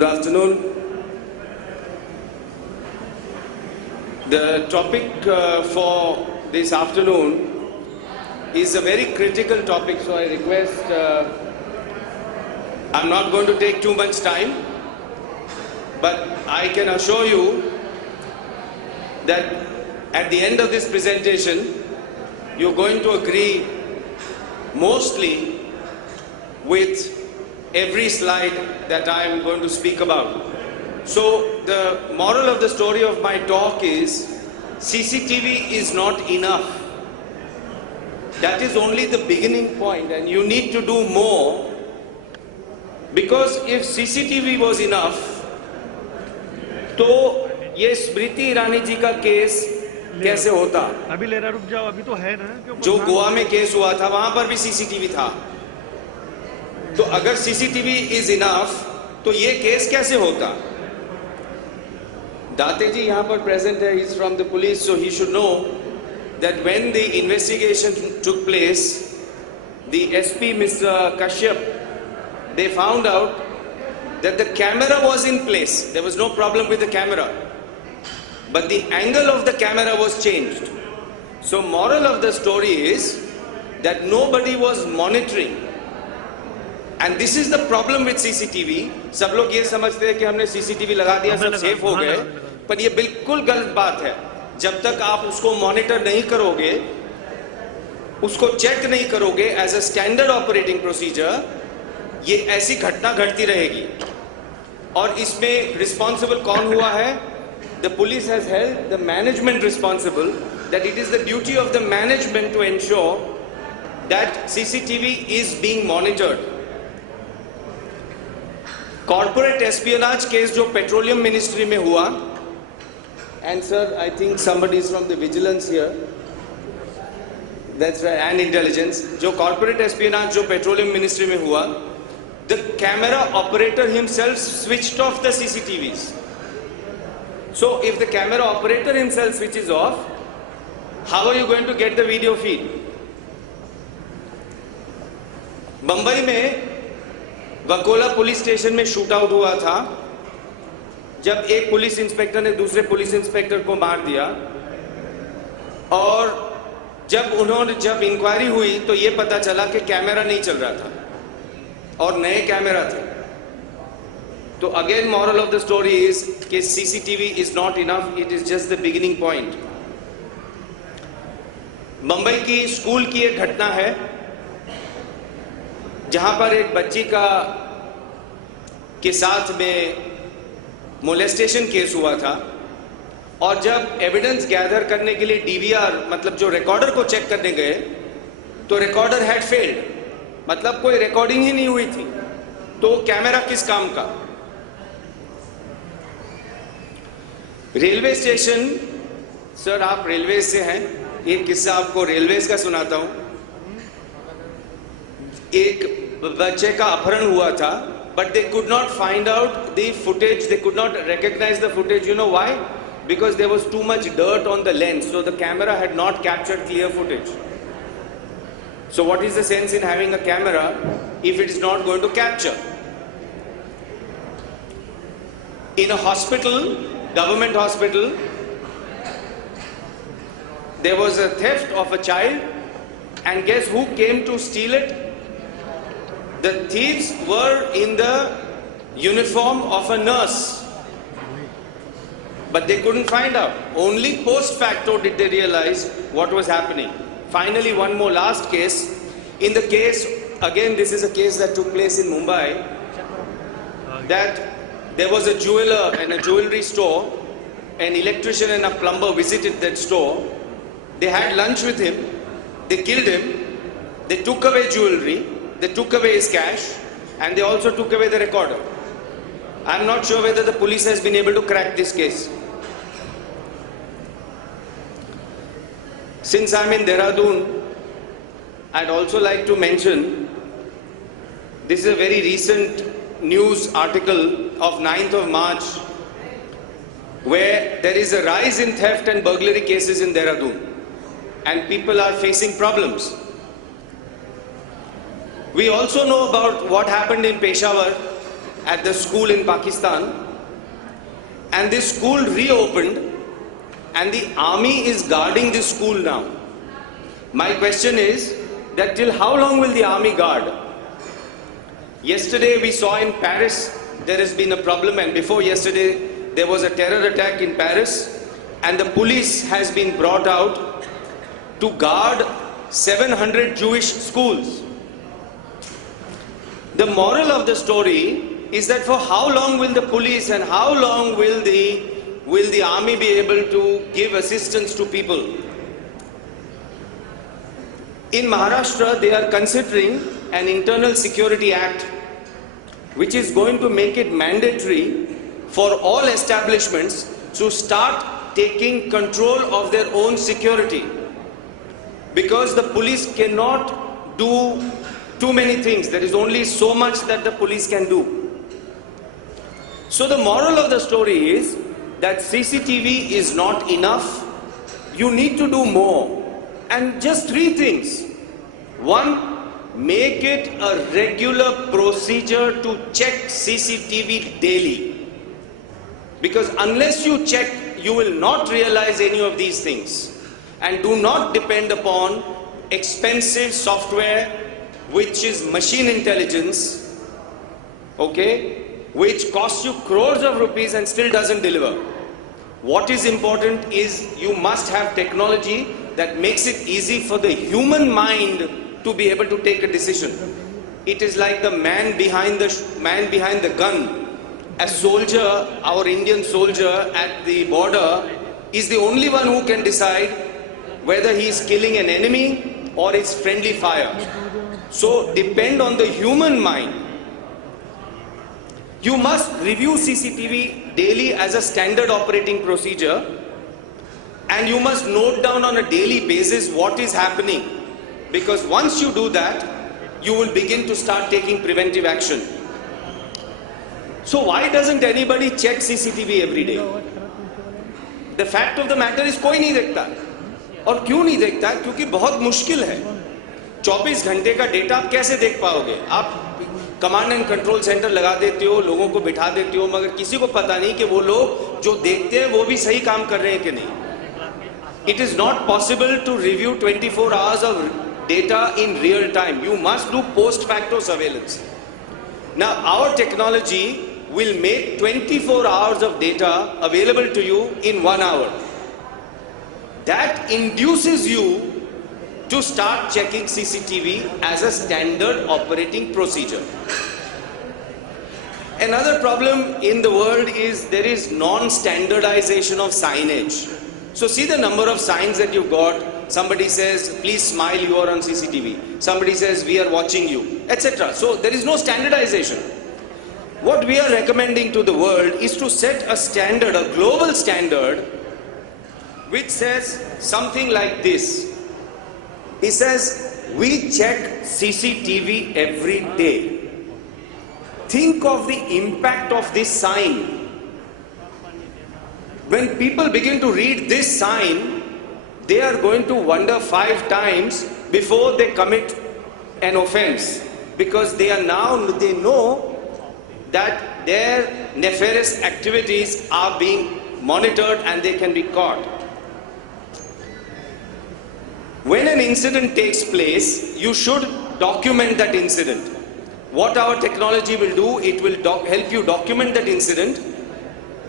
Good afternoon. The topic for this afternoon is a very critical topic, so I request, I'm not going to take too much time, but I can assure you that at the end of this presentation, you're going to agree mostly with every slide that I am going to speak about. So the moral of the story of my talk is CCTV is not enough. That is only the beginning point, and you need to do more, because if CCTV was enough, तो ये स्मृति ईरानी जी का case कैसे होता? अभी लेना रुक जाओ, अभी तो है ना जो गोवा में केस हुआ था वहां पर भी सीसीटीवी था। तो अगर सीसीटीवी इज इनफ तो ये केस कैसे होता? दाते जी यहाँ पर प्रेजेंट है, is from the police, so he should know that when the investigation took place, the SP mister Kashyap, they found out that the camera was in place, there was no problem with the camera, but the angle of the camera was changed. So moral of the story is that nobody was monitoring. And this is the problem with CCTV. सब लोग ये समझते हैं कि हमने CCTV लगा दिया, सब सेफ हो गए, पर ये बिल्कुल गलत बात है। जब तक आप उसको मॉनिटर नहीं करोगे, उसको चेक नहीं करोगे as a standard operating procedure, ये ऐसी घटना घटती रहेगी। और इसमें रिस्पॉन्सिबल कौन हुआ है? The police has held the management responsible, that it is the duty of the management to ensure that CCTV is being monitored. Corporate espionage case जो petroleum ministry में हुआ, and sir, I think somebody is from the vigilance here, that's right, and intelligence, जो corporate espionage जो petroleum ministry में हुआ, the camera operator himself switched off the CCTVs. So if the camera operator himself switches off, how are you going to get the video feed? Mumbai में Vakola police station में shoot out हुआ था, जब एक police inspector ने दूसरे police inspector को मार दिया, और जब इंक्वायरी हुई तो ये पता चला कि कैमरा नहीं चल रहा था और नए कैमरा थे। तो again moral of the story is कि CCTV is not enough, it is just the beginning point. Mumbai की स्कूल की एक घटना है जहां पर एक बच्ची के साथ में मोलेस्टेशन केस हुआ था, और जब एविडेंस गैदर करने के लिए डीवीआर मतलब जो रिकॉर्डर को चेक करने गए तो रिकॉर्डर हैड फेल्ड, मतलब कोई रिकॉर्डिंग ही नहीं हुई थी। तो कैमरा किस काम का? रेलवे स्टेशन, सर आप रेलवे से हैं, एक किस्सा आपको रेलवे का सुनाता हूं। एक बच्चे का अपहरण हुआ था, but they could not find out the footage, they could not recognise the footage. You know why? Because there was too much dirt on the lens, so the camera had not captured clear footage. So what is the sense in having a camera if it is not going to capture? In a hospital, government hospital, there was a theft of a child, and guess who came to steal it? The thieves were in the uniform of a nurse, but they couldn't find out. Only post facto did they realize what was happening. Finally, one more last case. In the case, again this is a case that took place in Mumbai, that there was a jeweler and a jewelry store, an electrician and a plumber visited that store. They had lunch with him, they killed him, they took away jewelry, they took away his cash, and they also took away the recorder. I'm not sure whether the police has been able to crack this case. Since I'm in Dehradun, I'd also like to mention, this is a very recent news article of 9th of March, where there is a rise in theft and burglary cases in Dehradun, and people are facing problems. We also know about what happened in Peshawar at the school in Pakistan, and this school reopened, and the army is guarding this school now. My question is that till how long will the army guard? Yesterday we saw in Paris there has been a problem, and before yesterday there was a terror attack in Paris, and the police has been brought out to guard 700 Jewish schools. The moral of the story is that for how long will the police and how long will the army be able to give assistance to people? In Maharashtra, they are considering an internal security act which is going to make it mandatory for all establishments to start taking control of their own security, because the police cannot do too many things. There is only so much that the police can do. So the moral of the story is that CCTV is not enough. You need to do more. And just three things. One, make it a regular procedure to check CCTV daily. Because unless you check, you will not realize any of these things. And do not depend upon expensive software which is machine intelligence, okay, which costs you crores of rupees and still doesn't deliver. What is important is you must have technology that makes it easy for the human mind to be able to take a decision. It is like the man behind the gun. A soldier, our Indian soldier at the border, is the only one who can decide whether he is killing an enemy or it's friendly fire. So depend on the human mind. You must review CCTV daily as a standard operating procedure, and you must note down on a daily basis what is happening, because once you do that, you will begin to start taking preventive action. So why doesn't anybody check CCTV every day? The fact of the matter is कोई नहीं देखता. और क्यों नहीं देखता? क्योंकि बहुत मुश्किल है. 24 घंटे का डेटा आप कैसे देख पाओगे? आप कमांड एंड कंट्रोल सेंटर लगा देते हो, लोगों को बिठा देते हो, मगर किसी को पता नहीं कि वो लोग जो देखते हैं वो भी सही काम कर रहे हैं कि नहीं. It is not possible to review 24 hours of data in real time. You must do post facto surveillance. Now our technology will make 24 hours of data available to you in 1 hour. That induces you to start checking CCTV as a standard operating procedure. Another problem in the world is there is non-standardization of signage. So see the number of signs that you've got. Somebody says, please smile, you are on CCTV. Somebody says, we are watching you, etc. So there is no standardization. What we are recommending to the world is to set a standard, a global standard, which says something like this. He says, we check CCTV every day. Think of the impact of this sign. When people begin to read this sign, they are going to wonder 5 times before they commit an offense, because they know that their nefarious activities are being monitored and they can be caught. When an incident takes place, you should document that incident. What our technology will do, it will help you document that incident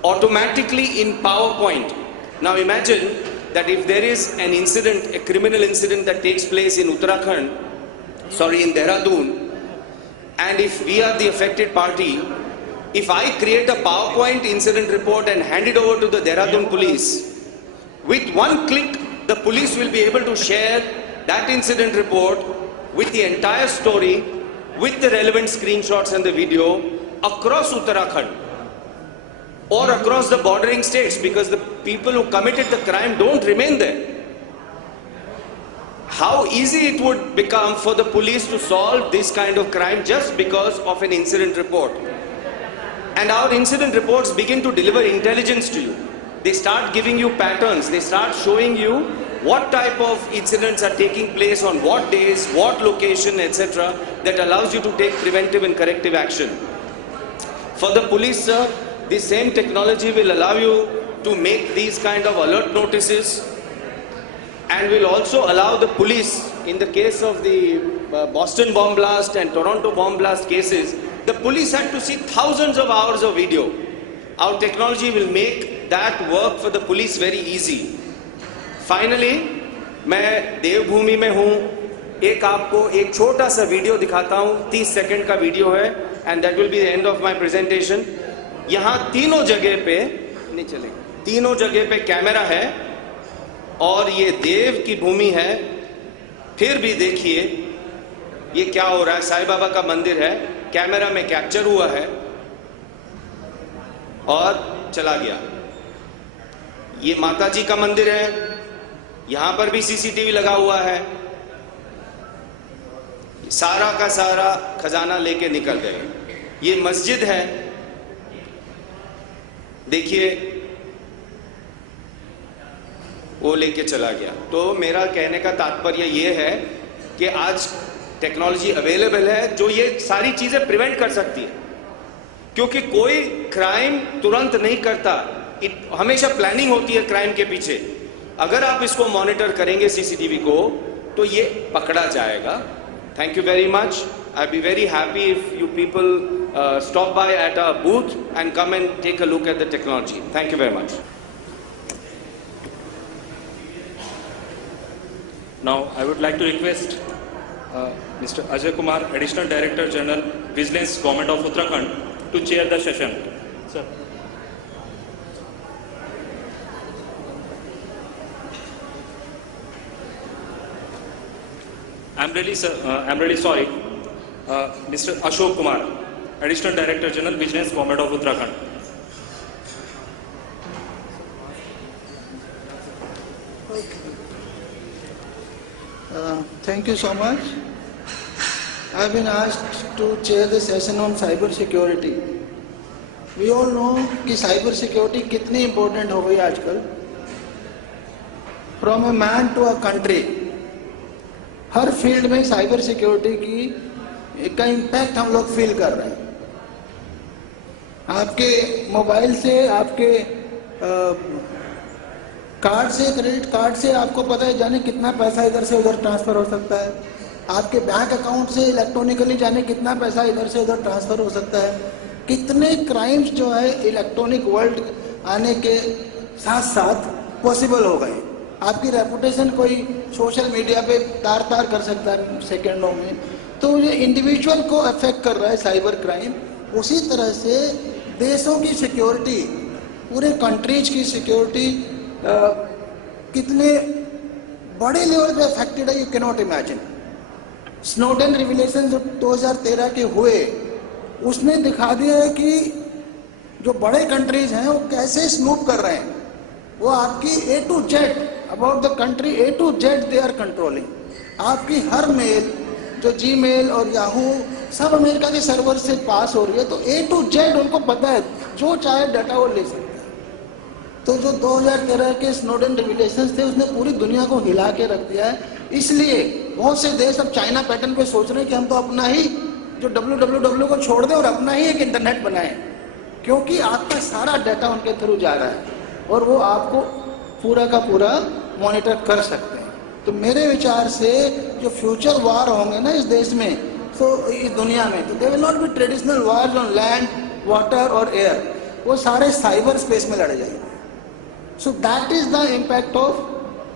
automatically in PowerPoint. Now imagine that if there is an incident, a criminal incident that takes place in Uttarakhand, in Dehradun, and if we are the affected party, if I create a PowerPoint incident report and hand it over to the Dehradun police, with one click, the police will be able to share that incident report with the entire story, with the relevant screenshots and the video across Uttarakhand or across the bordering states, because the people who committed the crime don't remain there. How easy it would become for the police to solve this kind of crime just because of an incident report. And our incident reports begin to deliver intelligence to you. They start giving you patterns, they start showing you what type of incidents are taking place on what days, what location, etc., that allows you to take preventive and corrective action. For the police, sir, the same technology will allow you to make these kind of alert notices, and will also allow the police, in the case of the Boston bomb blast and Toronto bomb blast cases, the police had to see thousands of hours of video. Our technology will make that work for the police very easy. Finally, मैं देवभूमि में हूँ, एक आपको एक छोटा सा video दिखाता हूँ, 30 सेकंड का वीडियो है, and that will be the end of my presentation. यहाँ तीनों जगह पे नहीं चलेगा, तीनों जगह पे कैमरा है और ये देव की भूमि है. फिर भी देखिए ये क्या हो रहा है. साईं बाबा का मंदिर है, कैमरा में कैप्चर हुआ है और चला गया. ये माता जी का मंदिर है, यहां पर भी सीसीटीवी लगा हुआ है. सारा का सारा खजाना लेके निकल गए. ये मस्जिद है, देखिए वो लेके चला गया. तो मेरा कहने का तात्पर्य ये है कि आज टेक्नोलॉजी अवेलेबल है जो ये सारी चीजें प्रिवेंट कर सकती है, क्योंकि कोई क्राइम तुरंत नहीं करता. हमेशा प्लानिंग होती है क्राइम के पीछे. अगर आप इसको मॉनिटर करेंगे सीसीटीवी को तो ये पकड़ा जाएगा. Thank you very much. I be very happy if you people stop by at our booth and come and take a look at the technology. Thank you very much. Now, I would like to request Mr. Ajay Kumar, Additional Director General, Vigilance, Government of Uttarakhand, to chair the session. Sir. I'm really sorry. Mr. Ashok Kumar, Additional Director General, Vigilance, Government of Uttarakhand. Thank you so much. I have been asked to chair the session on cyber security. We all know कि cyber security कितनी important हो गई आजकल. From a man to a country, her field में cyber security की का impact हम लोग फील कर रहे हैं. आपके मोबाइल से, आपके कार्ड से, क्रेडिट कार्ड से आपको पता है जाने कितना पैसा इधर से उधर ट्रांसफर हो सकता है. आपके बैंक अकाउंट से इलेक्ट्रॉनिकली जाने कितना पैसा इधर से उधर ट्रांसफर हो सकता है. कितने क्राइम्स जो है इलेक्ट्रॉनिक वर्ल्ड आने के साथ साथ पॉसिबल हो गए. आपकी रेपुटेशन कोई सोशल मीडिया पे तार तार कर सकता है सेकेंडों में. तो ये इंडिविजुअल को अफेक्ट कर रहा है साइबर क्राइम. उसी तरह से देशों की सिक्योरिटी, पूरे कंट्रीज की सिक्योरिटी कितने बड़े लेवल पे अफेक्टेड है, you can not imagine. Snowden revelation जो 2013 के हुए, उसने दिखा दिया है कि जो बड़े कंट्रीज हैं वो कैसे स्नूप कर रहे हैं. वो आपकी A to Z, about the country A to Z they are controlling. आपकी हर मेल जो जीमेल और याहू सब अमेरिका के सर्वर से पास हो रही है. तो A to Z उनको पता है, जो चाहे डाटा वो ले सकते हैं. तो जो 2013 के स्नोडेन रिविलेशंस थे उसने पूरी दुनिया को हिला के रख दिया है. इसलिए बहुत से देश अब चाइना पैटर्न पे सोच रहे हैं कि हम तो अपना ही जो www को छोड़ दें और अपना ही एक इंटरनेट बनाएं, क्योंकि आपका सारा डाटा उनके थ्रू जा रहा है और वो आपको पूरा का पूरा मॉनिटर कर सकते हैं. तो मेरे विचार से जो फ्यूचर वार होंगे ना इस देश में, तो इस दुनिया में, तो they will not be traditional wars on land, water और एयर. वो सारे साइबर स्पेस में लड़े जाएंगे. So that is the impact of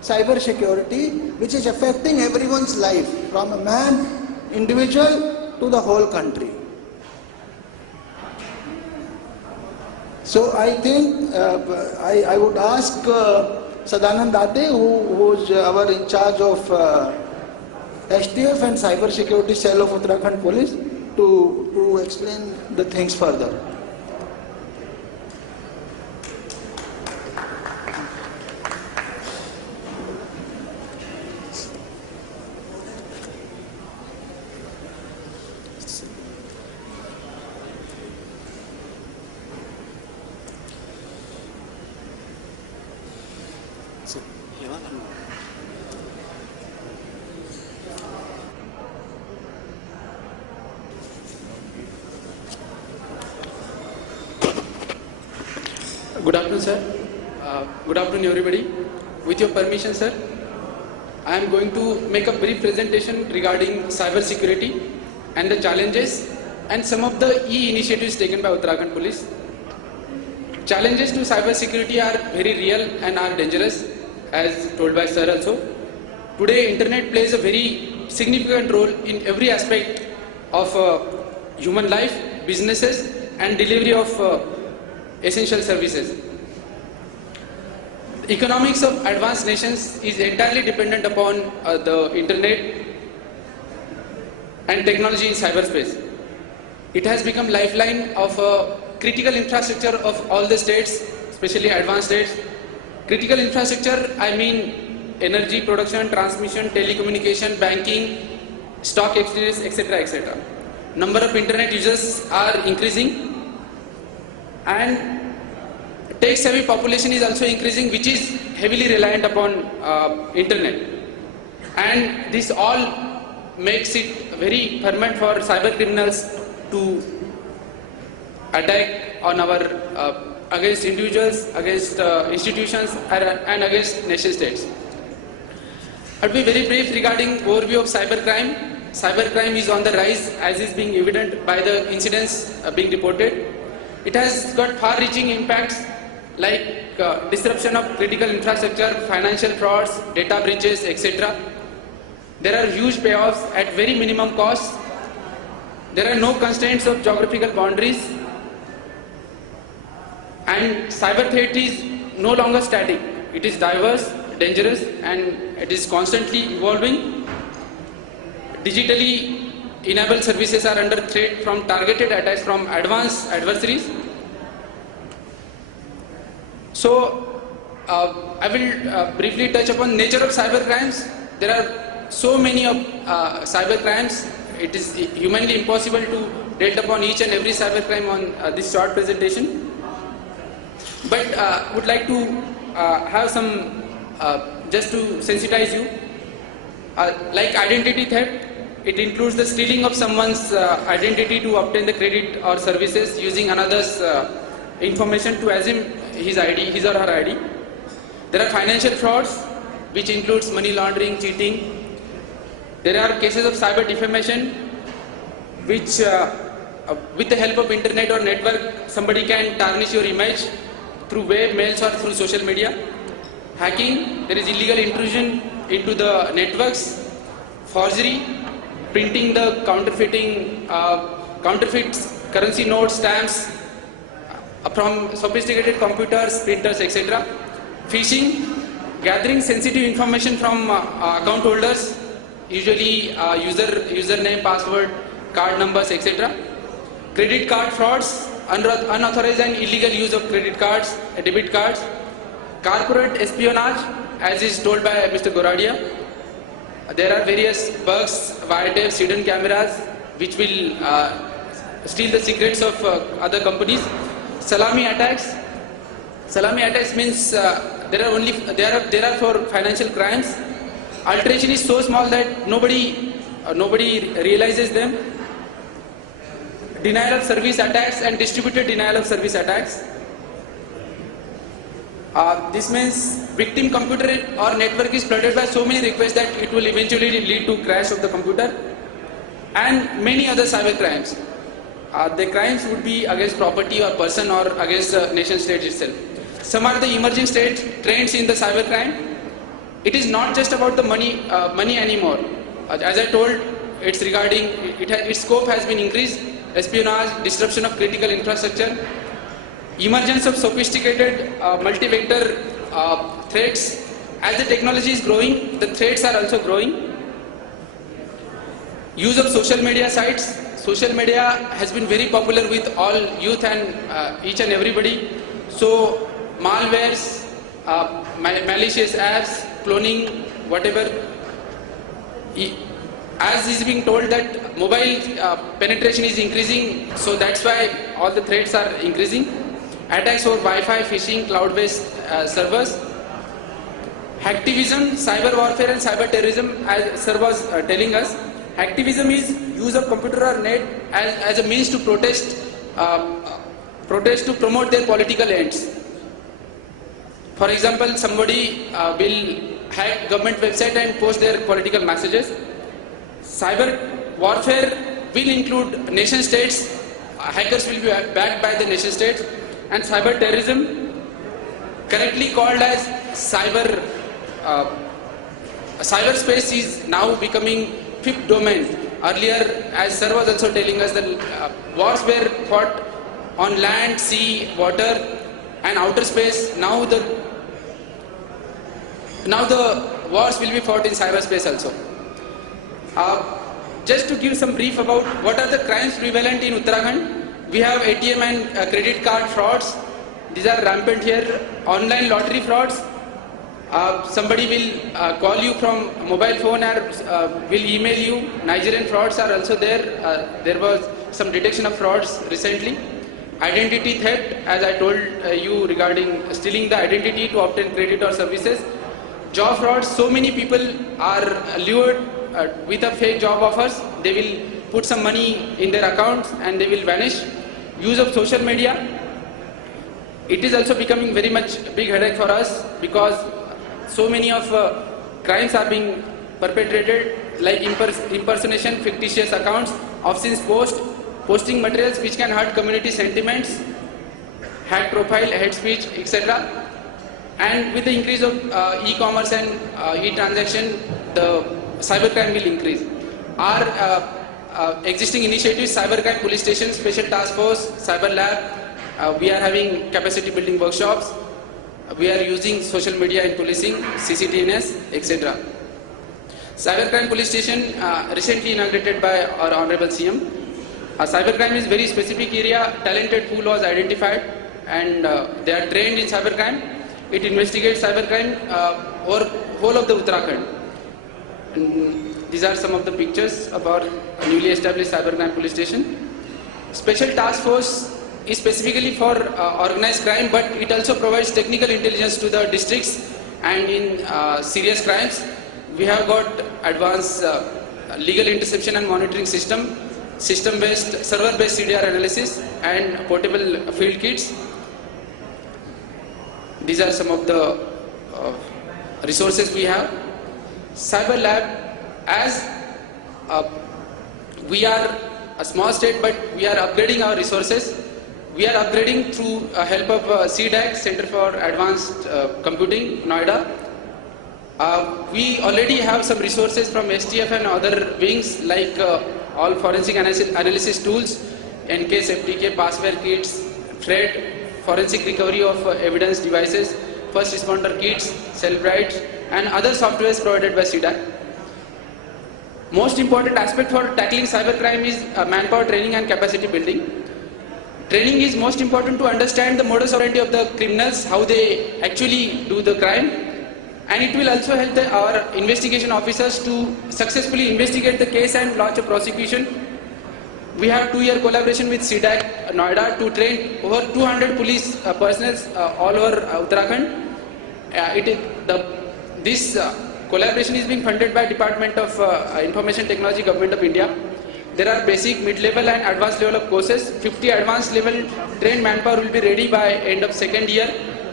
cyber security, which is affecting everyone's life, from a man, individual, to the whole country. So I think I would ask Sadanand Date, who is our in charge of STF and Cyber Security Cell of Uttarakhand Police, to explain the things further. afternoon, sir. Good afternoon, everybody. With your permission, sir, I am going to make a brief presentation regarding cyber security and the challenges and some of the initiatives taken by Uttarakhand Police. Challenges to cyber security are very real and are dangerous, as told by sir also. Today, internet plays a very significant role in every aspect of human life, businesses, and delivery of essential services. The economics of advanced nations is entirely dependent upon the internet and technology in cyberspace. It has become lifeline of critical infrastructure of all the states, especially advanced states. Critical infrastructure, I mean energy production, transmission, telecommunication, banking, stock exchanges, etc., etc. Number of internet users are increasing, and tech-savvy population is also increasing, which is heavily reliant upon internet. And this all makes it very permanent for cyber criminals to attack on our against individuals, against institutions, and against nation states. I'll be very brief regarding overview of cybercrime. Cybercrime is on the rise, as is being evident by the incidents being reported. It has got far-reaching impacts like disruption of critical infrastructure, financial frauds, data breaches, etc. There are huge payoffs at very minimum cost. There are no constraints of geographical boundaries, and cyber threat is no longer static. It is diverse, dangerous, and it is constantly evolving. Digitally enabled services are under threat from targeted attacks from advanced adversaries. So, I will briefly touch upon nature of cyber crimes. There are so many of cyber crimes. It is humanly impossible to delve upon each and every cyber crime on this short presentation. But would like to have some, just to sensitize you, like identity theft. It includes the stealing of someone's identity to obtain the credit or services using another's information to assume his or her ID. There are financial frauds, which includes money laundering, cheating. There are cases of cyber defamation, which with the help of internet or network, somebody can tarnish your image through web, mails, or through social media. Hacking, there is illegal intrusion into the networks. Forgery, printing the counterfeit currency notes, stamps from sophisticated computers, printers, etc. Phishing, gathering sensitive information from account holders, usually username, password, card numbers, etc. Credit card frauds, unauthorized and illegal use of credit cards, debit cards. Corporate espionage, as is told by Mr. Goradia. There are various bugs, wiretaps, hidden cameras, which will steal the secrets of other companies. Salami attacks. Salami attacks means there are for financial crimes. Alteration is so small that nobody realizes them. Denial of service attacks and distributed denial of service attacks. This means victim computer or network is flooded by so many requests that it will eventually lead to crash of the computer, and many other cyber crimes. The crimes would be against property or person or against the nation state itself. Some are the emerging state trends in the cyber crime. It is not just about the money anymore. As I told, it's regarding its scope has been increased. Espionage, disruption of critical infrastructure, emergence of sophisticated multi-vector threats. As the technology is growing, the threats are also growing. Use of social media sites. Social media has been very popular with all youth and each and everybody. So malwares, malicious apps, cloning, whatever. As is being told that mobile penetration is increasing, so that's why all the threats are increasing. Attacks over Wi-Fi, phishing, cloud-based servers. Hacktivism, cyber warfare and cyber terrorism, as sir was telling us. Hacktivism is use of computer or net as a means to protest to promote their political ends. For example, somebody will hack government website and post their political messages. Cyber warfare will include nation states. Hackers will be backed by the nation states, and cyber terrorism, correctly called as cyberspace, is now becoming fifth domain. Earlier, as sir was also telling us, that wars were fought on land, sea, water, and outer space. Now the wars will be fought in cyberspace also. Just to give some brief about what are the crimes prevalent in Uttarakhand, we have ATM and credit card frauds. These are rampant here. Online lottery frauds. Somebody will call you from a mobile phone or will email you. Nigerian frauds are also there. There was some detection of frauds recently. Identity theft, as I told you, regarding stealing the identity to obtain credit or services. Job frauds, so many people are lured with a fake job offers. They will put some money in their accounts and they will vanish. Use of social media. It is also becoming very much big headache for us, because so many of crimes are being perpetrated, like impersonation, fictitious accounts, obscene posting materials which can hurt community sentiments, hack profile, hate speech, etc. And with the increase of e-commerce and e-transaction, the cybercrime will increase. Our existing initiatives: cybercrime police station, special task force, cyber lab. We are having capacity building workshops. We are using social media in policing, CCTNS, etc. Cybercrime police station recently inaugurated by our Honorable CM. Cybercrime is very specific area. Talented pool was identified, and they are trained in cybercrime. It investigates cybercrime over whole of the Uttarakhand. And these are some of the pictures of our newly established cybercrime police station. Special task force is specifically for organized crime, but it also provides technical intelligence to the districts, and in serious crimes we have got advanced legal interception and monitoring system-based, server-based CDR analysis, and portable field kits. These are some of the resources we have. Cyber lab, as we are a small state, but we are upgrading our resources. We are upgrading through help of CDAC, Center for Advanced Computing, Noida. We already have some resources from STF and other wings, like all forensic analysis tools, NCASE, FTK, passware kits, FRED, forensic recovery of evidence devices, first responder kits, Cellbrite, and other softwares provided by CDAC. Most important aspect for tackling cybercrime is manpower training and capacity building. Training is most important to understand the modus operandi of the criminals, how they actually do the crime, and it will also help our investigation officers to successfully investigate the case and launch a prosecution. We have 2-year collaboration with CDAC Noida to train over 200 police personnel all over Uttarakhand. This collaboration is being funded by Department of Information Technology, Government of India. There are basic, mid-level and advanced level of courses. 50 advanced level trained manpower will be ready by end of second year,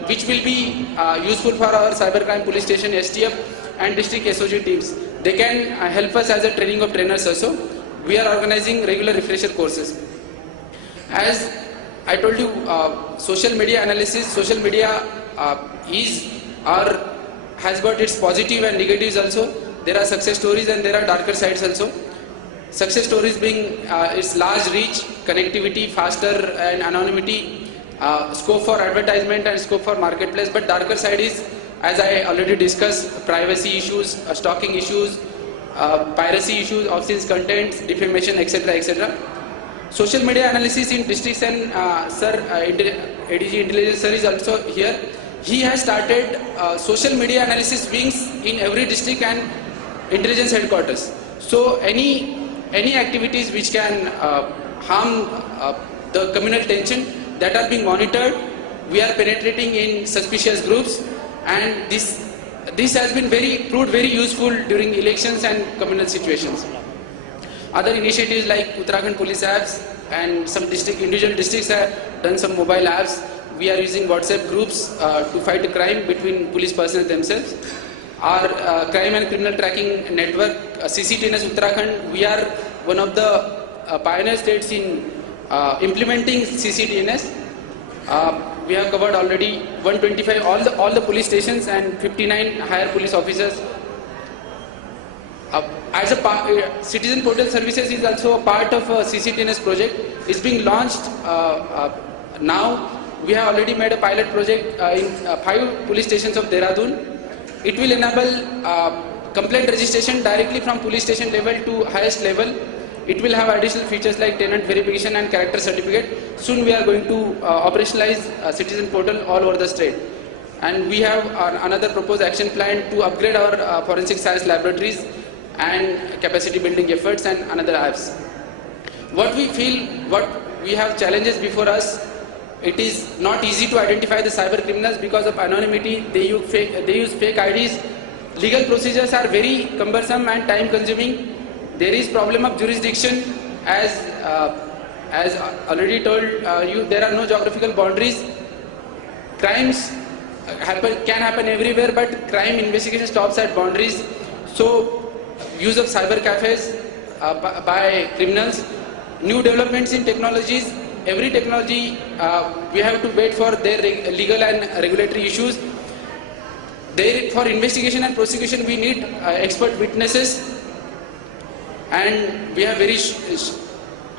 which will be useful for our cybercrime police station, STF and district SOG teams. They can help us as a training of trainers also. We are organizing regular refresher courses. As I told you, social media analysis, social media has got its positive and negatives also. There are success stories and there are darker sides also. Success stories being its large reach, connectivity, faster and anonymity, scope for advertisement and scope for marketplace. But darker side is, as I already discussed, privacy issues, stalking issues, piracy issues, obscene contents, defamation, etc., etc. Social media analysis in districts, and ADG Intelligence sir is also here. He has started social media analysis wings in every district and intelligence headquarters. So any activities which can harm the communal tension, that are being monitored. We are penetrating in suspicious groups, and this has been proved very useful during elections and communal situations. Other initiatives like Uttarakhand Police apps, and some individual districts have done some mobile apps. we are using WhatsApp groups to fight crime between police personnel themselves. Our crime and criminal tracking network, CCTNS Uttarakhand, we are one of the pioneer states in implementing CCTNS. We have covered already 125 all the police stations and 59 higher police officers. As a Citizen Portal Services is also a part of a CCTNS project. It's being launched now. We have already made a pilot project in 5 police stations of Dehradun. It will enable complaint registration directly from police station level to highest level. It will have additional features like tenant verification and character certificate. Soon we are going to operationalize Citizen Portal all over the state. And we have another proposed action plan to upgrade our forensic science laboratories and capacity building efforts and another apps. What we have challenges before us. It is not easy to identify the cyber criminals because of anonymity. They use fake IDs. Legal procedures are very cumbersome and time consuming. There is problem of jurisdiction, as already told you. There are no geographical boundaries. Crimes can happen everywhere, but crime investigation stops at boundaries. So, use of cyber cafes by criminals, new developments in technologies. Every technology, we have to wait for their legal and regulatory issues. For investigation and prosecution, we need expert witnesses, and we have very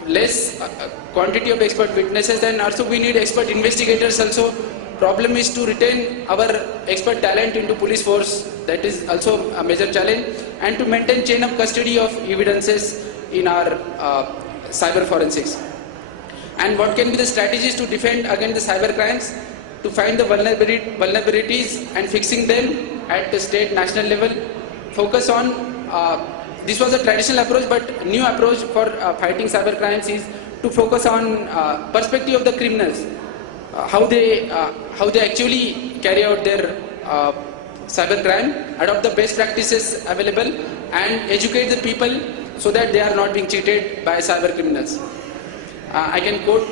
less quantity of expert witnesses, and also we need expert investigators also. Problem is to retain our expert talent into police force. That is also a major challenge, and to maintain chain of custody of evidences in our cyber forensics. And what can be the strategies to defend against the cyber crimes, to find the vulnerabilities and fixing them at the state, national level. Focus on, this was a traditional approach, but new approach for fighting cyber crimes is to focus on perspective of the criminals, how they actually carry out their cyber crime, adopt the best practices available, and educate the people so that they are not being cheated by cyber criminals. I can quote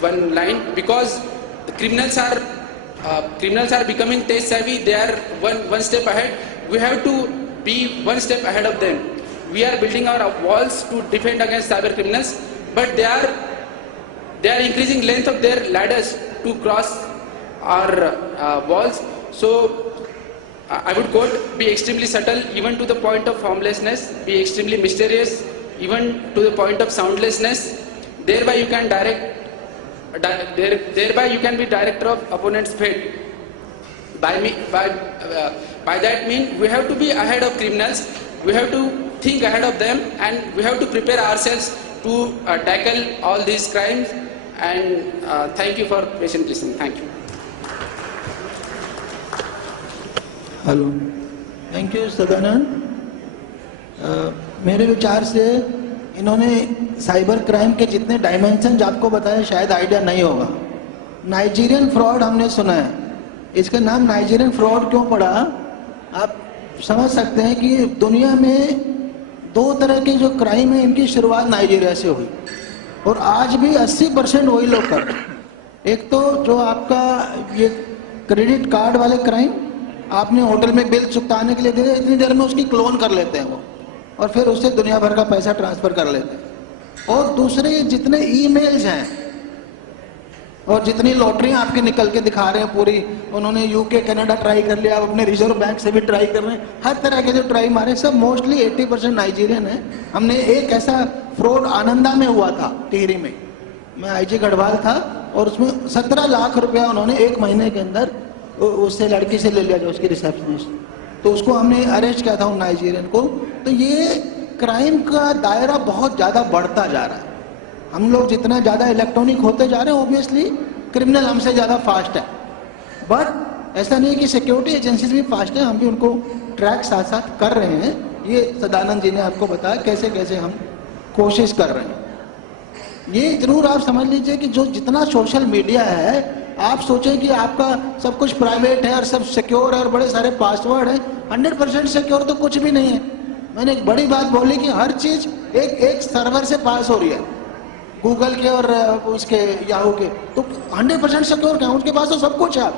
one line, because the criminals are becoming tech savvy. They are one step ahead. We have to be one step ahead of them. We are building our walls to defend against cyber criminals, but they are increasing length of their ladders to cross our walls. So I would quote, be extremely subtle even to the point of formlessness, be extremely mysterious even to the point of soundlessness. Thereby you can be director of opponent's fate. By that mean, we have to be ahead of criminals. We have to think ahead of them, and we have to prepare ourselves to tackle all these crimes. And thank you for patient listening. Thank you. Hello, thank you Sadanand. मेरे विचार से इन्होंने cyber crime के जितने dimension आपको बताए शायद idea नहीं होगा। नाइजीरियन फ्रॉड हमने सुना है, इसका नाम नाइजीरियन फ्रॉड क्यों पड़ा? आप समझ सकते हैं कि दुनिया में 2 तरह के जो क्राइम है, इनकी शुरुआत नाइजीरिया से हुई, और आज भी 80% वही लोग कर रहे हैं। एक तो जो आपका ये क्रेडिट कार्ड वाले क्राइम, आपने होटल में बिल चुकाने के लिए दे, इतनी देर में उसकी क्लोन कर लेते हैं वो, और फिर उससे दुनिया भर का पैसा ट्रांसफर कर लेते हैं। और दूसरे जितने ईमेल्स हैं और जितनी लॉटरियां आपके निकल के दिखा रहे हैं पूरी, उन्होंने यूके कनाडा ट्राई कर लिया, अब अपने रिजर्व बैंक से भी ट्राई कर रहे हैं, हर तरह के जो ट्राई मारे सब मोस्टली 80% नाइजीरियन है। हमने एक ऐसा फ्रॉड आनंदा में हुआ था, टिहरी में, मैं आईजी गढ़वाल था, और उसमें 17 लाख रुपया उन्होंने 1 महीने के अंदर उससे लड़की से ले लिया, जो उसकी रिसेप्शनिस्ट, तो उसको हमने अरेस्ट किया था उन नाइजीरियन को। तो ये क्राइम का दायरा बहुत ज़्यादा बढ़ता जा रहा है। हम लोग जितना ज़्यादा इलेक्ट्रॉनिक होते जा रहे हैं, ऑब्वियसली क्रिमिनल हमसे ज़्यादा फास्ट है, बट ऐसा नहीं कि सिक्योरिटी एजेंसीज भी फास्ट है, हम भी उनको ट्रैक साथ साथ कर रहे हैं। ये सदानंद जी ने आपको बताया कैसे कैसे हम कोशिश कर रहे हैं। ये जरूर आप समझ लीजिए कि जो जितना सोशल मीडिया है, आप सोचें कि आपका सब कुछ प्राइवेट है और सब सिक्योर है और बड़े सारे पासवर्ड है, 100% सिक्योर तो कुछ भी नहीं है। मैंने एक बड़ी बात बोली कि हर चीज एक सर्वर से पास हो रही है। गूगल के और उसके याहू के, तो 100% सिक्योर क्या है? उनके पास तो सब कुछ है,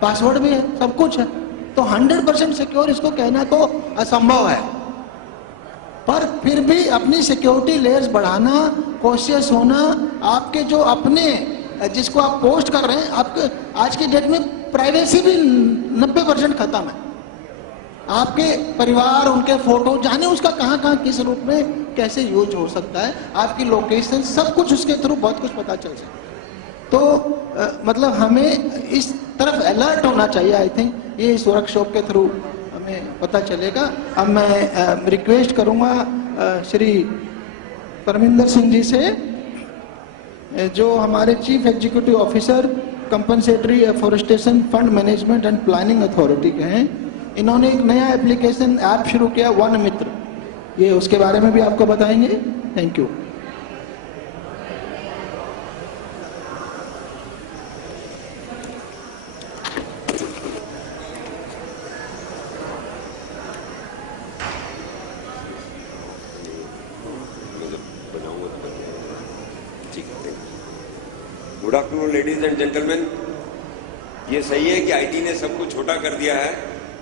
पासवर्ड भी है, सब कुछ है, तो 100% सिक्योर इसको कहना तो असंभव है। पर फिर भी अपनी सिक्योरिटी लेयर्स बढ़ाना, कॉशियस होना, आपके जो अपने जिसको आप पोस्ट कर रहे हैं, आपके आज की डेट में प्राइवेसी भी 90% खत्म है। आपके परिवार, उनके फोटो, जाने उसका कहाँ कहाँ किस रूप में कैसे यूज हो सकता है, आपकी लोकेशन, सब कुछ उसके थ्रू बहुत कुछ पता चल सकता है। तो मतलब हमें इस तरफ अलर्ट होना चाहिए। आई थिंक ये इस वर्कशॉप के थ्रू हमें पता चलेगा। अब मैं रिक्वेस्ट करूंगा श्री परमिंदर सिंह जी से, जो हमारे chief executive officer compensatory afforestation fund management and planning authority के हैं। इन्होंने एक नया एप्लीकेशन ऐप शुरू किया, वन मित्र, ये उसके बारे में भी आपको बताएंगे। Thank you. Good afternoon ladies and gentleman. ये सही है कि आईटी ने सबको छोटा कर दिया है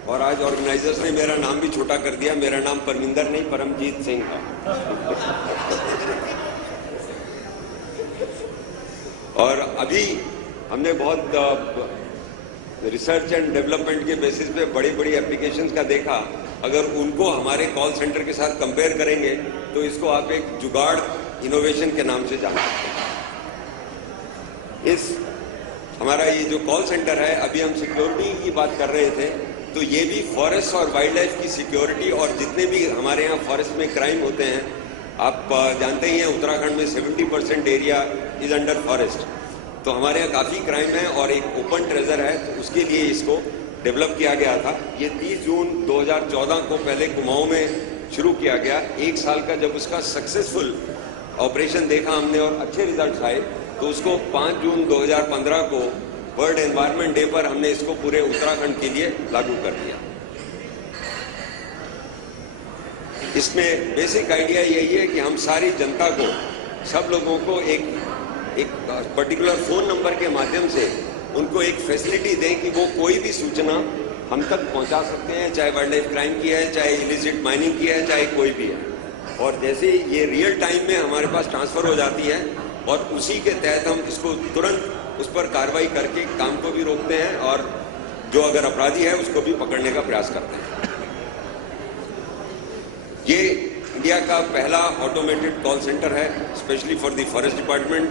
और आज ऑर्गेनाइजर्स ने मेरा नाम भी छोटा कर दिया। मेरा नाम परमिंदर नहीं, परमजीत सिंह है। और अभी हमने बहुत रिसर्च एंड डेवलपमेंट के बेसिस पे बड़ी बड़ी एप्लीकेशंस का देखा। अगर उनको हमारे कॉल सेंटर के साथ कंपेयर करेंगे तो इसको आप एक जुगाड़ इनोवेशन के नाम से जान सकते हैं। इस हमारा ये जो कॉल सेंटर है, अभी हम सिक्योरिटी की बात कर रहे थे, तो ये भी फॉरेस्ट और वाइल्ड लाइफ की सिक्योरिटी और जितने भी हमारे यहाँ फॉरेस्ट में क्राइम होते हैं, आप जानते ही हैं उत्तराखंड में 70% एरिया इज अंडर फॉरेस्ट। तो हमारे यहाँ काफ़ी क्राइम है और एक ओपन ट्रेजर है, तो उसके लिए इसको डेवलप किया गया था। ये 30 जून 2014 को पहले कुमाऊं में शुरू किया गया। एक साल का जब उसका सक्सेसफुल ऑपरेशन देखा हमने और अच्छे रिजल्ट आए, तो उसको 5 जून 2015 को वर्ल्ड एनवायरनमेंट डे पर हमने इसको पूरे उत्तराखंड के लिए लागू कर दिया। इसमें बेसिक आइडिया यही है कि हम सारी जनता को, सब लोगों को एक पर्टिकुलर फोन नंबर के माध्यम से उनको एक फैसिलिटी दें कि वो कोई भी सूचना हम तक पहुंचा सकते हैं, चाहे वाइल्ड लाइफ क्राइम की है, चाहे इलिसिट माइनिंग की है, चाहे कोई भी है। और जैसे ये रियल टाइम में हमारे पास ट्रांसफर हो जाती है और उसी के तहत हम इसको तुरंत उस पर कार्रवाई करके काम को भी रोकते हैं और जो अगर अपराधी है उसको भी पकड़ने का प्रयास करते हैं। ये इंडिया का पहला ऑटोमेटेड कॉल सेंटर है, specially for the forest department.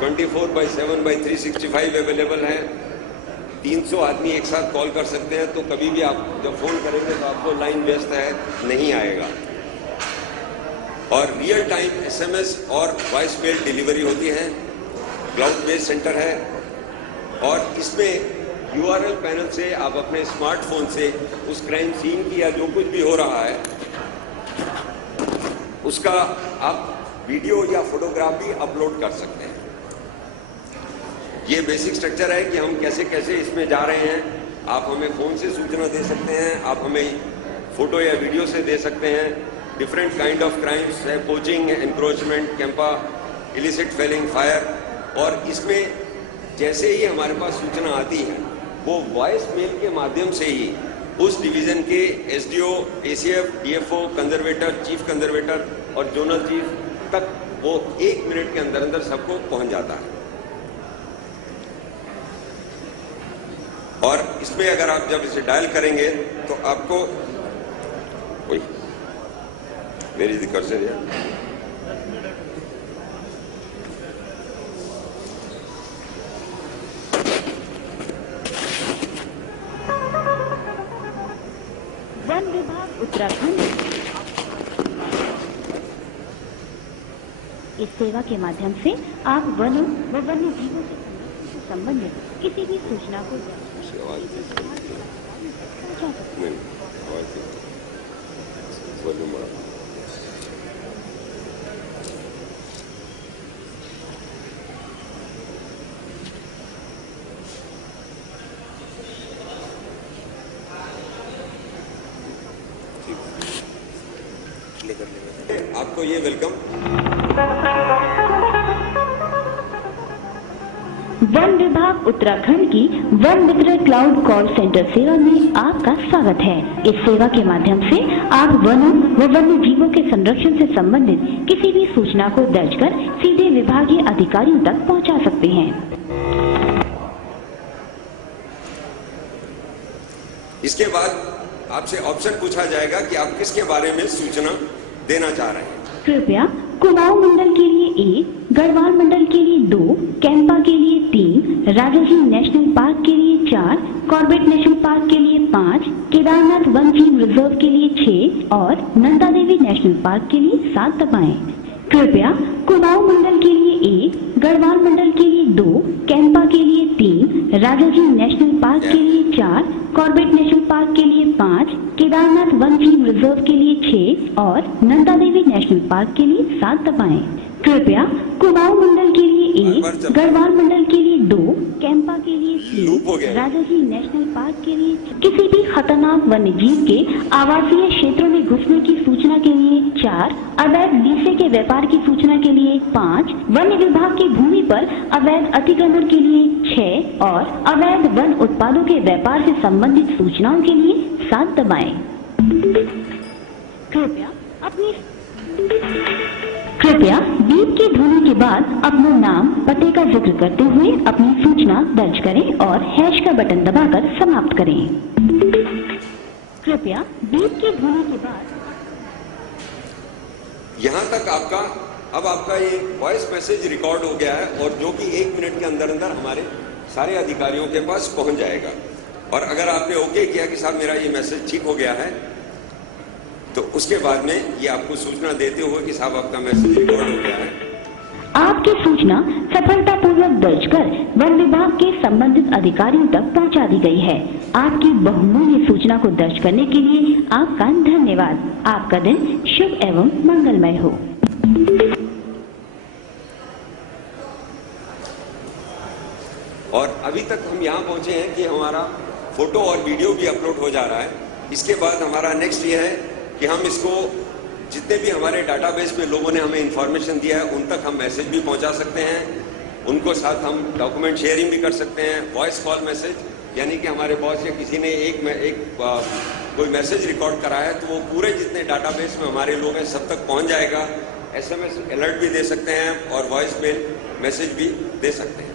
24/7/365 available है। 300 आदमी एक साथ कॉल कर सकते हैं, तो कभी भी आप जब फोन करेंगे तो आपको लाइन व्यस्त है नहीं आएगा। और रियल टाइम एसएमएस और वॉइस मेल डिलीवरी होती है। क्लाउड बेस्ड सेंटर है और इसमें यूआरएल पैनल से आप अपने स्मार्टफोन से उस क्राइम सीन की या जो कुछ भी हो रहा है उसका आप वीडियो या फोटोग्राफ भी अपलोड कर सकते हैं। ये बेसिक स्ट्रक्चर है कि हम कैसे कैसे इसमें जा रहे हैं। आप हमें फोन से सूचना दे सकते हैं, आप हमें फोटो या वीडियो से दे सकते हैं। डिफरेंट काइंड ऑफ क्राइम्स है, poaching, encroachment, CAMPA, illicit felling, fire. और इसमें जैसे ही हमारे पास सूचना आती है वो वॉइस मेल के माध्यम से ही उस डिवीजन के SDO, ACF, DFO, conservator, chief conservator और जोनल चीफ तक वो 1 मिनट के अंदर अंदर सबको पहुंच जाता है। और इसमें अगर आप जब इसे डायल करेंगे तो आपको वही मेरी दिक्कत से वन विभाग उत्तराखंड इस सेवा के माध्यम से आप वनों व वन्य जीवों से संबंधित किसी भी सूचना को आपको ये वेलकम वन विभाग उत्तराखंड की वन मित्र क्लाउड कॉल सेंटर सेवा में आपका स्वागत है। इस सेवा के माध्यम से आप वनों व वन्य जीवों के संरक्षण से संबंधित किसी भी सूचना को दर्ज कर सीधे विभागीय अधिकारियों तक पहुंचा सकते हैं। इसके बाद आपसे ऑप्शन पूछा जाएगा कि आप किसके बारे में सूचना देना चाह रहे हैं। कृपया कुमाऊं मंडल के लिए 1, गढ़वाल मंडल के लिए 2, कैंपा के लिए 3, राजाजी नेशनल पार्क के लिए 4, कॉर्बेट नेशनल पार्क के लिए 5, केदारनाथ वन जीव रिजर्व के लिए 6 और नंदा देवी नेशनल पार्क के लिए 7 दबाएं। कृपया कुमाऊं मंडल के लिए 1, गढ़वाल मंडल के लिए 2, कैंपा के लिए 3, राजाजी नेशनल पार्क के लिए 4, कॉर्बेट नेशनल पार्क के लिए 5, केदारनाथ वन जीव रिजर्व के लिए 6 और नंदा देवी नेशनल पार्क के लिए 7 दबाएं। कृपया कुमाऊं मंडल के लिए 1, गढ़वाल मंडल के लिए 2, कैंपा के लिए 3, राजाजी नेशनल पार्क के लिए किसी भी खतरनाक वन्य जीव के आवासीय क्षेत्रों में घुसने की सूचना के लिए 4, अवैध लीसे के व्यापार की सूचना के लिए 5, वन्य विभाग की भूमि पर अवैध अतिक्रमण के लिए 6 और अवैध वन उत्पादों के व्यापार से संबंधित सूचनाओं के लिए 7 दबाएं। कृपया बीप की ध्वनि के बाद अपना नाम पते का जिक्र करते हुए अपनी सूचना दर्ज करें और हैश का बटन दबाकर समाप्त करें। कृपया बीप की ध्वनि के बाद यहां तक आपका ये वॉइस मैसेज रिकॉर्ड हो गया है और जो कि 1 मिनट के अंदर अंदर हमारे सारे अधिकारियों के पास पहुंच जाएगा। और अगर आपने ओके किया कि साहब मेरा ये मैसेज ठीक हो गया है, तो उसके बाद में ये आपको सूचना देते हुए कि साहब आपका मैसेज रिकॉर्ड हो गया है। आपकी सूचना सफलतापूर्वक दर्ज कर वन विभाग के संबंधित अधिकारियों तक पहुंचा दी गई है। आपकी बहुमूल्य सूचना को दर्ज करने के लिए आपका धन्यवाद। आपका दिन शुभ एवं मंगलमय हो। और अभी तक हम यहाँ पहुंचे हैं कि हमारा फोटो और वीडियो भी अपलोड हो जा रहा है। इसके बाद हमारा नेक्स्ट ये है कि हम इसको जितने भी हमारे डाटाबेस में लोगों ने हमें इंफॉर्मेशन दिया है उन तक हम मैसेज भी पहुंचा सकते हैं, उनको साथ हम डॉक्यूमेंट शेयरिंग भी कर सकते हैं। वॉइस कॉल मैसेज, यानी कि हमारे बॉस या किसी ने कोई मैसेज रिकॉर्ड कराया है तो वो पूरे जितने डाटाबेस में हमारे लोग हैं सब तक पहुंच जाएगा। SMS अलर्ट भी दे सकते हैं और वॉइस मेल मैसेज भी दे सकते हैं।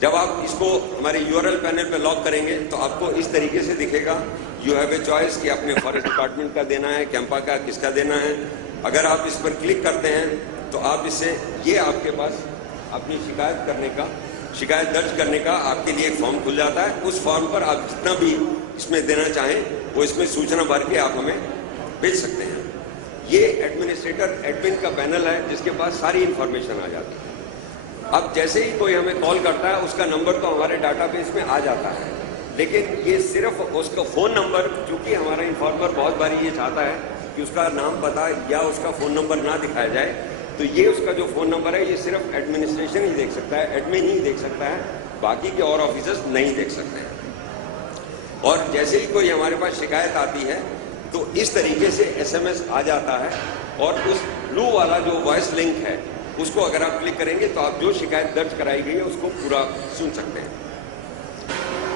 जब आप इसको हमारे URL पैनल पे लॉक करेंगे तो आपको इस तरीके से दिखेगा। यू हैव ए चॉइस कि आपने फॉरेस्ट डिपार्टमेंट का देना है, कैंपा का, किसका देना है। अगर आप इस पर क्लिक करते हैं तो आप इससे ये आपके पास अपनी शिकायत दर्ज करने का आपके लिए एक फॉर्म खुल जाता है। उस फॉर्म पर आप जितना भी इसमें देना चाहें वो इसमें सूचना भर के आप हमें भेज सकते हैं। ये एडमिन का पैनल है जिसके पास सारी इंफॉर्मेशन आ जाती है। अब जैसे ही कोई हमें कॉल करता है उसका नंबर तो हमारे डाटाबेस में आ जाता है, लेकिन ये सिर्फ उसका फ़ोन नंबर, चूंकि हमारा इन्फॉर्मर बहुत बारी ये चाहता है कि उसका नाम पता या उसका फ़ोन नंबर ना दिखाया जाए, तो ये उसका जो फ़ोन नंबर है ये सिर्फ एडमिनिस्ट्रेशन ही देख सकता है, एडमिन ही देख सकता है, बाकी के और ऑफिसर्स नहीं देख सकते हैं। और जैसे ही कोई हमारे पास शिकायत आती है तो इस तरीके से SMS आ जाता है और उस ब्लू वाला जो वॉइस लिंक है उसको अगर आप क्लिक करेंगे तो आप जो शिकायत दर्ज कराई गई है उसको पूरा सुन सकते हैं।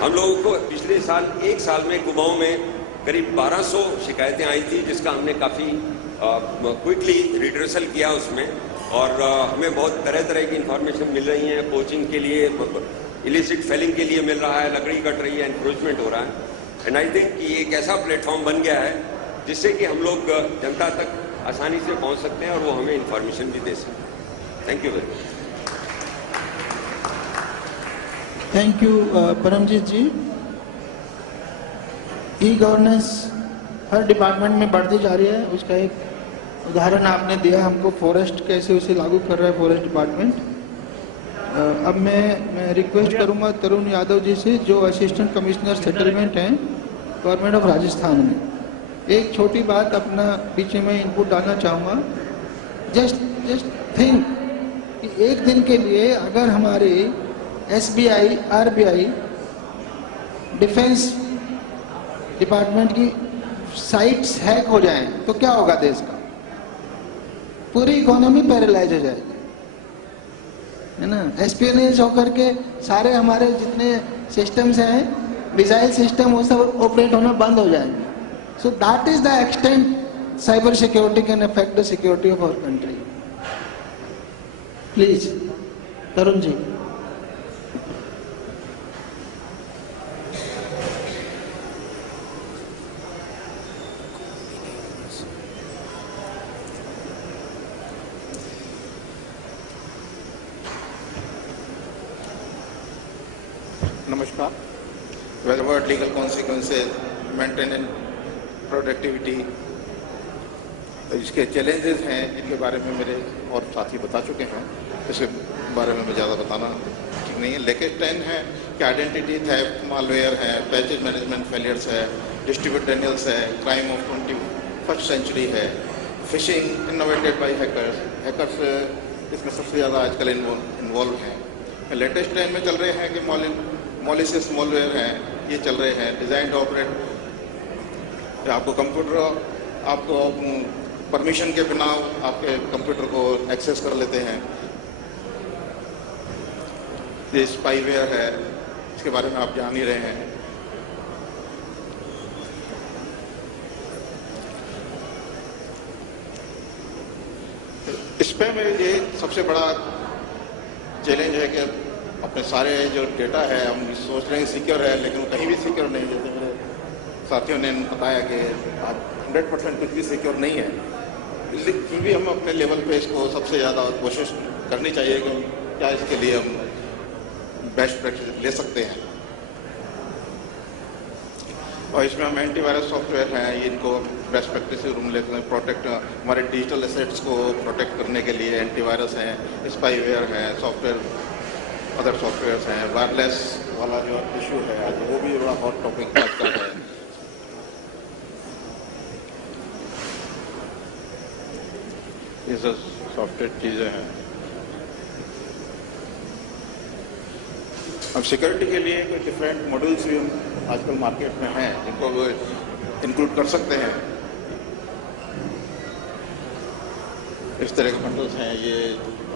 हम लोगों को पिछले साल 1 साल में कुमाऊं में करीब 1200 शिकायतें आई थी, जिसका हमने काफ़ी क्विकली रिड्रेसल किया उसमें, और हमें बहुत तरह तरह की इंफॉर्मेशन मिल रही है। पोचिंग के लिए, इलिसिट फेलिंग के लिए मिल रहा है, लकड़ी कट रही है, एनक्रोचमेंट हो रहा है। एंड आई थिंक कि एक ऐसा प्लेटफॉर्म बन गया है जिससे कि हम लोग जनता तक आसानी से पहुंच सकते हैं और वो हमें इंफॉर्मेशन भी दे सकते हैं। Thank you very much. Thank you Paramjit ji. E governance हर डिपार्टमेंट में बढ़ती जा रही है, उसका एक उदाहरण आपने दिया हमको, फॉरेस्ट कैसे उसे लागू कर रहा है फॉरेस्ट डिपार्टमेंट। अब मैं रिक्वेस्ट करूंगा तरुण यादव जी से, जो असिस्टेंट कमिश्नर सेटलमेंट हैं गवर्नमेंट ऑफ राजस्थान में, एक छोटी बात अपना पीछे में इनपुट डालना चाहूँगा। जस्ट थिंक कि एक दिन के लिए अगर हमारी SBI, RBI, डिफेंस डिपार्टमेंट की साइट्स हैक हो जाएं तो क्या होगा देश का? पूरी इकोनॉमी पैरालाइज हो जाएगी। है ना, एस्पियोनेज होकर के सारे हमारे जितने सिस्टम्स हैं, मिसाइल सिस्टम, वो सब ऑपरेट होना बंद हो जाएंगे. So that is the extent cyber security can affect the security of our country. Please, Tarun ji. Namaskar. Whether legal consequences, maintenance, productivity, इसके चैलेंजेस हैं, इनके बारे में मेरे और साथी बता चुके हैं. इसके बारे में मैं ज़्यादा बताना ठीक नहीं है. लेटेस्ट 10 है कि आइडेंटिटी थेफ्ट, मालवेयर है, पैकेज मैनेजमेंट फेलियर्स है, डिस्ट्रीब्यूट डेनियल्स है, क्राइम ऑफ 21st सेंचुरी है, phishing innovated by hackers. Hackers इसमें सबसे ज़्यादा आजकल इन्वॉल्व हैं. लेटेस्ट 10 में चल रहे हैं कि मॉलिशियस मॉलवेयर हैं, ये चल रहे हैं. डिज़ाइन टू ऑपरेट, आपको कंप्यूटर, आपको परमिशन के बिना आपके कंप्यूटर को एक्सेस कर लेते हैं. ये स्पाईवेयर है, इसके बारे में आप जान ही रहे हैं. स्पैम में ये सबसे बड़ा चैलेंज है कि अपने सारे जो डेटा है हम सोच रहे हैं सिक्योर है, लेकिन वो कहीं भी सिक्योर नहीं. जैसे मेरे साथियों ने बताया कि आज 100% कुछ भी सिक्योर नहीं है. फिर भी हम अपने लेवल पे इसको सबसे ज़्यादा कोशिश करनी चाहिए कि क्या इसके लिए हम बेस्ट प्रैक्टिस ले सकते हैं. और इसमें हम एंटीवायरस सॉफ्टवेयर हैं, इनको बेस्ट प्रैक्टिस से रूम लेते हैं. प्रोटेक्ट, हमारे डिजिटल एसेट्स को प्रोटेक्ट करने के लिए एंटीवायरस हैं, स्पाईवेयर हैं, सॉफ्टवेयर, अदर सॉफ्टवेयर्स हैं. वायरलेस वाला जो इशू है आज, वो भी बड़ा हॉट टॉपिक आज का है. ये सब सॉफ्टवेयर चीज़ें हैं. अब सिक्योरिटी के लिए कोई डिफरेंट मॉड्यूल्स भी आजकल मार्केट में हैं, जिनको वो इंक्लूड कर सकते हैं. इस तरह के बंडल्स हैं, ये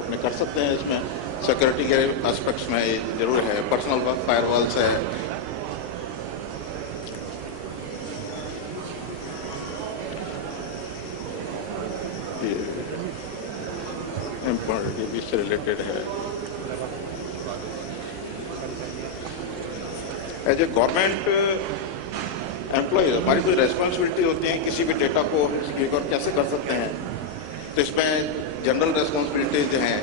अपने कर सकते हैं. इसमें सिक्योरिटी के एस्पेक्ट्स में ये जरूर है. पर्सनल फायरवॉल्स है, ये भी इससे रिलेटेड है. एज ए गवर्नमेंट एम्प्लॉय हमारी कोई रेस्पॉन्सिबिलिटी होती है किसी भी डेटा को सिक्योर कैसे कर सकते हैं. तो इसमें जनरल रेस्पॉन्सिबिलिटीज हैं,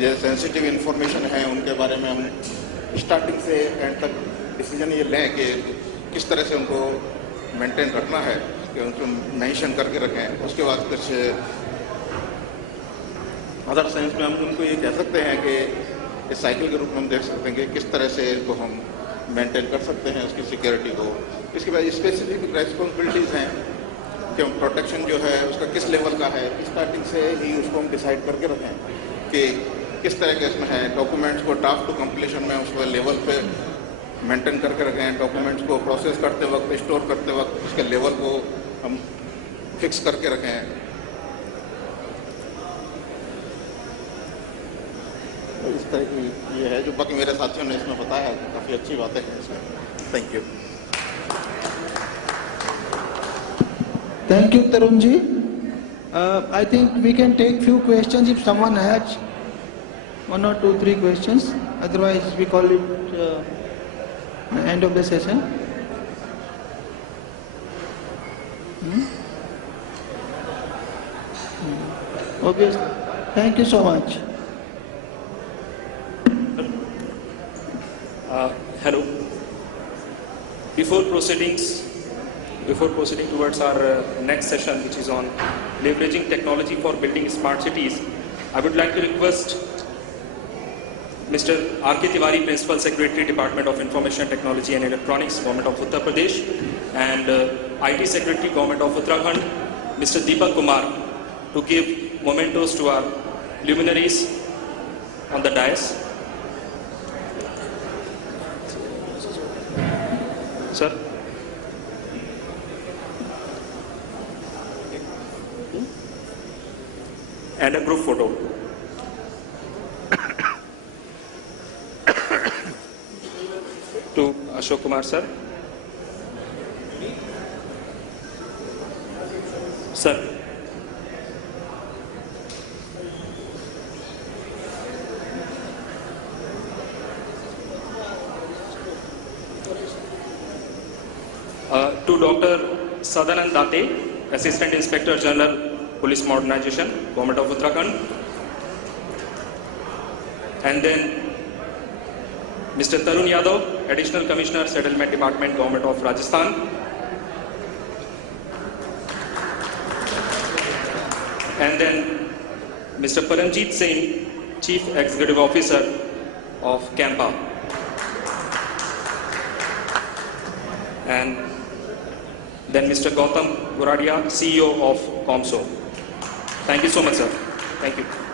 ये सेंसिटिव इंफॉर्मेशन है, उनके बारे में हम स्टार्टिंग से एंड तक डिसीजन ये लें कि किस तरह से उनको मेंटेन रखना है, कि उनको मेंशन करके रखें. उसके बाद कुछ अदर सेंस में हम उनको ये कह सकते हैं कि इस साइकिल के रूप में हम देख सकते हैं कि किस तरह से इसको हम मेंटेन कर सकते हैं उसकी सिक्योरिटी को. इसके बाद स्पेसिफिक रेस्पॉन्सिबिलिटीज़ हैं कि हम प्रोटेक्शन जो है उसका किस लेवल का है, स्टार्टिंग से ही उसको हम डिसाइड करके रखें कि किस तरह के इसमें है. डॉक्यूमेंट्स को ड्राफ्ट टू कंप्लीशन में उसको लेवल पे मेंटेन करके रखें. डॉक्यूमेंट्स को प्रोसेस करते वक्त, स्टोर करते वक्त उसके लेवल को हम फिक्स करके रखें. तो इस तरह की ये है जो बाकी मेरे साथियों ने इसमें बताया. काफ़ी अच्छी बातें हैं इसमें. Thank you. Thank you, Tarun ji. I think we can take few questions if someone has 1 or 2, 3 questions. Otherwise, we call it the end of the session. Obviously. Thank you so much. Hello. Before proceeding towards our next session, which is on leveraging technology for building smart cities, I would like to request Mr. R.K. Tiwari, Principal Secretary, Department of Information Technology and Electronics, Government of Uttar Pradesh, and IT Secretary, Government of Uttarakhand, Mr. Deepak Kumar, to give mementos to our luminaries on the dais. Sir. And a group photo. to Ashok Kumar sir. Sir. To Dr. Sadanand Date, Assistant Inspector General, Police Modernization, Government of Uttarakhand. And then Mr. Tarun Yadav, Additional Commissioner, Settlement Department, Government of Rajasthan. And then Mr. Paramjeet Singh, Chief Executive Officer of Campa. And then Mr. Gautam Goradia, CEO of COMSO. Thank you so much, sir. Thank you.